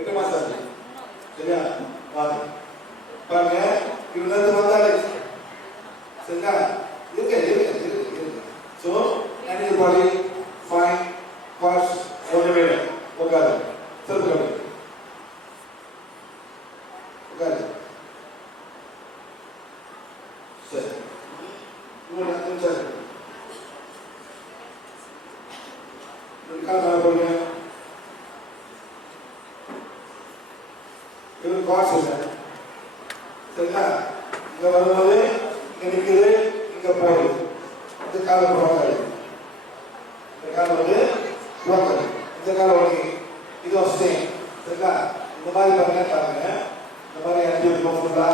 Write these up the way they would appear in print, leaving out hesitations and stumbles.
8 மாசம் ஆச்சு. சரியா? வாங்க பாருங்க, இவ்வளவு வந்தாலே சரியா? இருக்கு. ஸோ anybody fine first ஒன்றுமே இல்லை. உட்காரு செலுத்து கம்மி உட்காரு. சரி இன்னும் சரி கால் போடுங்க. இது காசு இல்லை. சரிங்களா? இங்க வரும்போது இங்க நிற்குது, இங்க போகுது. இந்த காலை போகாது, இந்த காலை வந்து போகாது, இந்த காலை ஒழுங்கி இது வசதி. சரிங்களா? இந்த மாதிரி பாருங்க. இந்த மாதிரி அஞ்சு இருக்கும் ஃபுல்லா.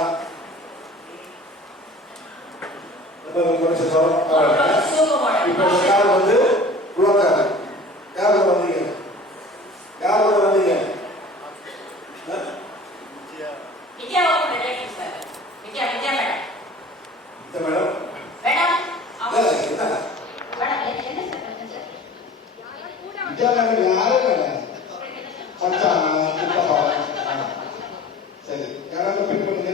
இப்போ இந்த காலை வந்து உருவாக்காது. யாரோட வந்தீங்க? சரி, யாராவது பிக் பண்ணுங்க.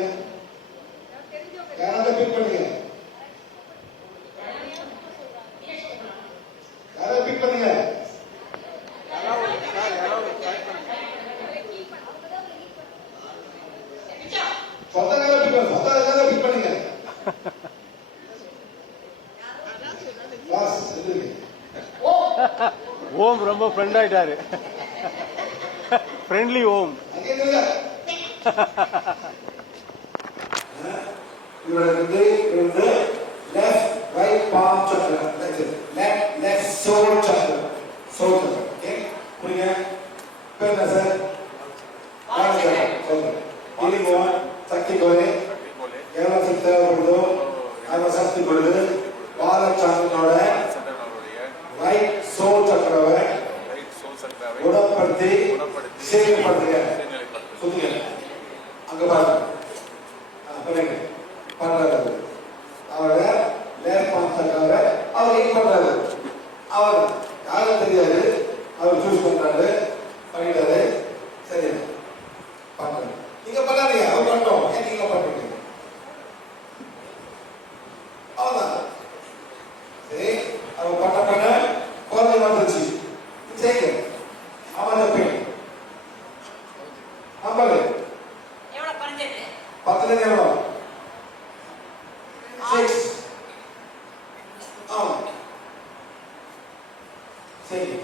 ஓம் ரொம்ப ஃப்ரெண்ட் ஆயிட்டாரு. Friendly Om. left right palm chakra, that's it. Left soul chakra. Okay? புரியுங்க? பேர் சார் ಇಲ್ಲಿ ಶಕ್ತಿ ಕೊಲೆ ಯಾವ ಶಕ್ತಿ தேவைப்படுதோ அந்த சக்தி கொடுத்து பால சக்கரனோட ரைட் சோல் சக்கரவை குணப்படுத்தி செயல்படுத்துங்க. சுத்துங்க. அங்க பாருங்க. பண்ணுங்க. பண்றாரு. அவரோட லேஃப்ட் பாம் சக்கரவை அவர் ஏன் பண்றாரு? அவர் யாரும் தெரியாது. அவர் சூஸ் பண்றாரு, பண்ணிட்டாரு. சரி பண்றாரு. நீங்க பண்ணாதீங்க, அவர் பண்ணோம். ஏன் நீங்க பண்றீங்க? அவ்வளவுதான். சரி, அவர் பண்ண குழந்தை வந்துருச்சு. செய்யுங்க. அவன் பெண் நம்பரு எவ்வளவு குறைஞ்சது? 10ல எவ்வளவு? 6. சரி,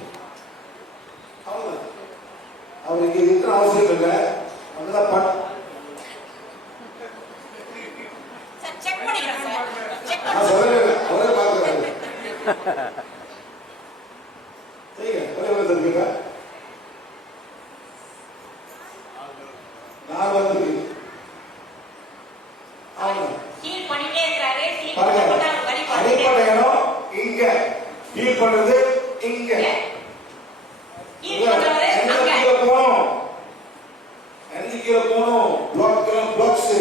அவ்வளவுதான். அவருக்கு இருக்கிற அவசியம் இல்லை. அதெல்லாம் சொல்லல, அவரே பார்க்கிறாரு. சரிங்க, ஒரே வந்துருக்கீங்க. 4 வந்துருக்கு. அடிப்படை இடம் இங்க, ஹீல் பண்றது இங்க. கீழே போகணும். பிளாக்ஸ்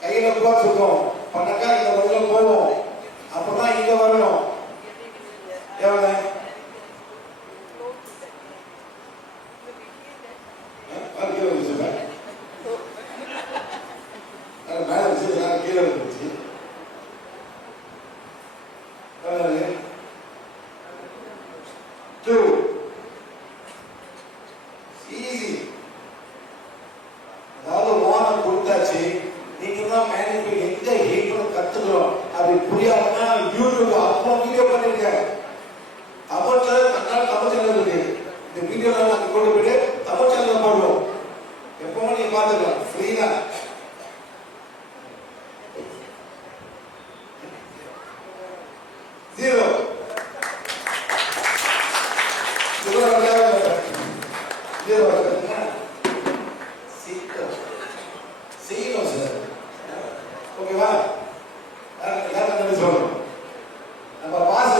கையில பிளாக்ஸ் இருக்கும். பண்ணக்கா இங்க முதல்ல போவோம். அப்பதான் இங்க வரணும். எவ்வளவு மேல வச்சு கீழே இருந்துச்சு. ஈஸி. அதாவது ஓனர் கொடுத்தாச்சு, நீங்க தான் மேனேஜ் எங்க ஹீட் கத்துக்கிறோம். அப்படி புரியாதுன்னா யூடியூப்ல அப்புறம் வீடியோ பண்ணிருக்க. தமிழ் சேனல் தன்னால தமிழ் சேனல் இருக்கு. இந்த வீடியோ நாங்க கொண்டு போயிட்டு தமிழ் சேனல்ல போடுவோம். எப்பவும் நீங்க பாத்துக்கலாம் ஃப்ரீயா. ஜீரோ செய்யணும் சார். ஓகேவா? நம்ம பாஸ்